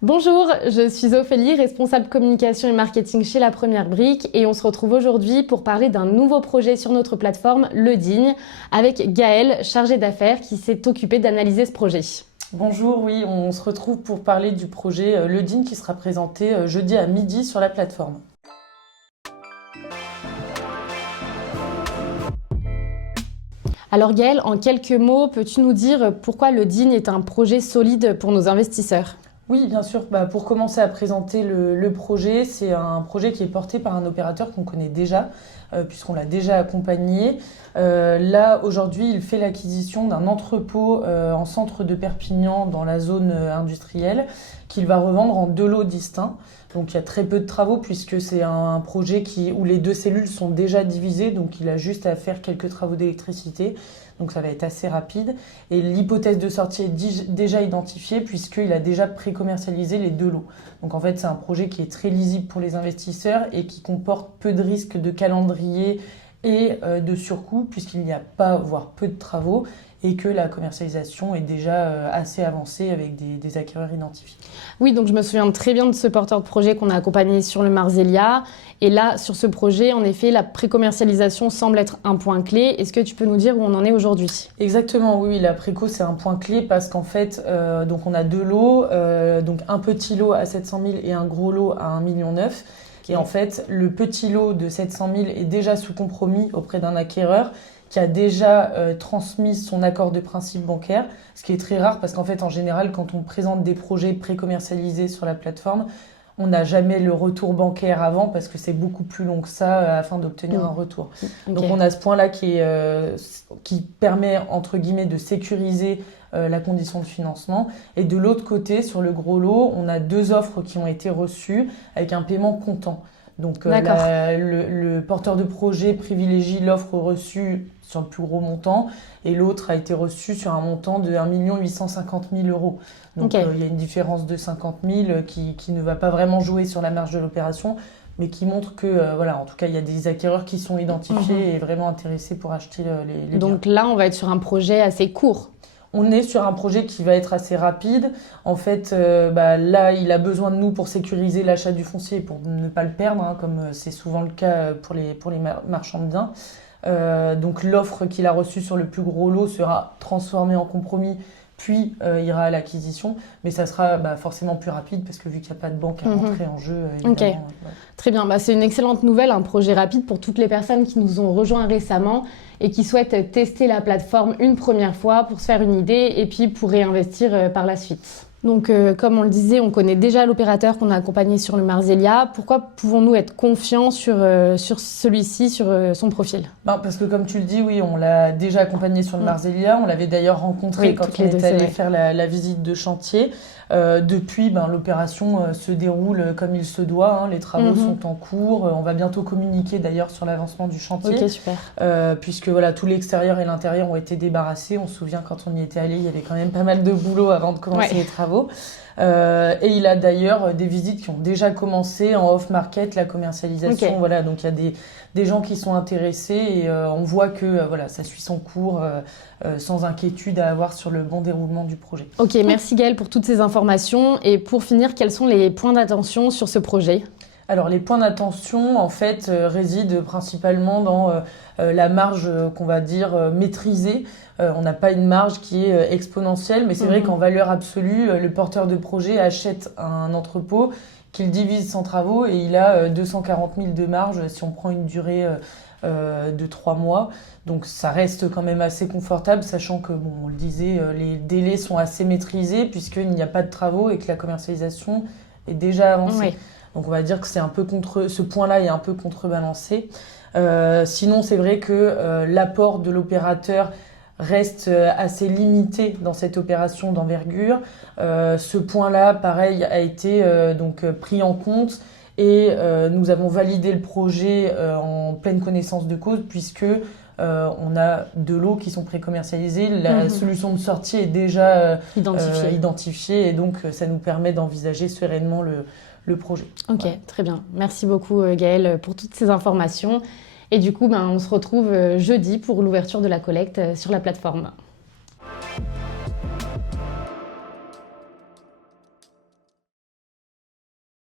Bonjour, je suis Ophélie, responsable communication et marketing chez La Première Brique et on se retrouve aujourd'hui pour parler d'un nouveau projet sur notre plateforme, Le Digne, avec Gaëlle, chargée d'affaires, qui s'est occupée d'analyser ce projet. Bonjour, oui, on se retrouve pour parler du projet Le Digne qui sera présenté jeudi à midi sur la plateforme. Alors Gaëlle, en quelques mots, peux-tu nous dire pourquoi Le Digne est un projet solide pour nos investisseurs ? Oui, bien sûr. Pour commencer à présenter le projet, c'est un projet qui est porté par un opérateur qu'on connaît déjà, puisqu'on l'a déjà accompagné. Là, aujourd'hui, il fait l'acquisition d'un entrepôt en centre de Perpignan, dans la zone industrielle, qu'il va revendre en 2 lots distincts. Donc il y a très peu de travaux, puisque c'est un projet où les 2 cellules sont déjà divisées, donc il a juste à faire quelques travaux d'électricité. Donc ça va être assez rapide. Et l'hypothèse de sortie est déjà identifiée puisqu'il a déjà pré-commercialisé les 2 lots. Donc en fait, c'est un projet qui est très lisible pour les investisseurs et qui comporte peu de risques de calendrier et de surcoût puisqu'il n'y a pas, voire peu de travaux et que la commercialisation est déjà assez avancée avec des acquéreurs identifiés. Oui, donc je me souviens très bien de ce porteur de projet qu'on a accompagné sur le Marzélia. Et là, sur ce projet, en effet, la pré-commercialisation semble être un point clé. Est-ce que tu peux nous dire où on en est aujourd'hui ? Exactement, oui, la préco c'est un point clé parce qu'en fait, donc on a 2 lots, donc un petit lot à 700 000 et un gros lot à 1,9 million. Et en fait, le petit lot de 700 000 est déjà sous compromis auprès d'un acquéreur qui a déjà transmis son accord de principe bancaire, ce qui est très rare parce qu'en fait, en général, quand on présente des projets pré-commercialisés sur la plateforme, on n'a jamais le retour bancaire avant parce que c'est beaucoup plus long que ça afin d'obtenir un retour. Okay. Donc on a ce point-là qui permet, entre guillemets, de sécuriser la condition de financement. Et de l'autre côté, sur le gros lot, on a 2 offres qui ont été reçues avec un paiement comptant. Donc le porteur de projet privilégie l'offre reçue sur le plus gros montant et l'autre a été reçu sur un montant de 1 850 000 euros. Donc il y a une différence de 50 000 qui ne va pas vraiment jouer sur la marge de l'opération, mais qui montre que, en tout cas, il y a des acquéreurs qui sont identifiés et vraiment intéressés pour acheter les biens. Donc là, on va être sur un projet assez court. On est sur un projet qui va être assez rapide. En fait, là, il a besoin de nous pour sécuriser l'achat du foncier, pour ne pas le perdre, comme c'est souvent le cas pour les marchands de biens. Donc l'offre qu'il a reçue sur le plus gros lot sera transformée en compromis, puis ira à l'acquisition. Mais ça sera forcément plus rapide, parce que vu qu'il n'y a pas de banque à rentrer en jeu, évidemment. Okay. Très bien, c'est une excellente nouvelle, un projet rapide pour toutes les personnes qui nous ont rejoints récemment et qui souhaitent tester la plateforme une première fois pour se faire une idée et puis pour réinvestir par la suite. Donc, comme on le disait, on connaît déjà l'opérateur qu'on a accompagné sur le Marzélia. Pourquoi pouvons-nous être confiants sur celui-ci, sur son profil ? Parce que comme tu le dis, oui, on l'a déjà accompagné sur le Marzélia. On l'avait d'ailleurs rencontré quand on est allé faire la visite de chantier. Depuis, l'opération se déroule comme il se doit. Les travaux sont en cours. On va bientôt communiquer d'ailleurs sur l'avancement du chantier. Ok, super. Puisque tout l'extérieur et l'intérieur ont été débarrassés. On se souvient quand on y était allé, il y avait quand même pas mal de boulot avant de commencer les travaux. Et il a d'ailleurs des visites qui ont déjà commencé en off-market, la commercialisation. Okay. Donc il y a des gens qui sont intéressés et on voit que ça suit son cours sans inquiétude à avoir sur le bon déroulement du projet. Ok, merci Gaëlle pour toutes ces informations. Et pour finir, quels sont les points d'attention sur ce projet ? Alors les points d'attention en fait résident principalement dans la marge qu'on va dire maîtrisée. On n'a pas une marge qui est exponentielle, mais c'est vrai qu'en valeur absolue, le porteur de projet achète un entrepôt qu'il divise sans travaux et il a 240 000 de marge si on prend une durée de 3 mois. Donc ça reste quand même assez confortable, sachant que, on le disait, les délais sont assez maîtrisés puisqu'il n'y a pas de travaux et que la commercialisation est déjà avancée. Oui. Donc on va dire que ce point-là est un peu contrebalancé. Sinon, c'est vrai que l'apport de l'opérateur reste assez limité dans cette opération d'envergure. Ce point-là, pareil, a été pris en compte et nous avons validé le projet en pleine connaissance de cause puisque on a 2 lots qui sont pré-commercialisés. La solution de sortie est déjà identifiée et donc ça nous permet d'envisager sereinement le projet. Ok, très bien. Merci beaucoup Gaëlle pour toutes ces informations. Et du coup, on se retrouve jeudi pour l'ouverture de la collecte sur la plateforme.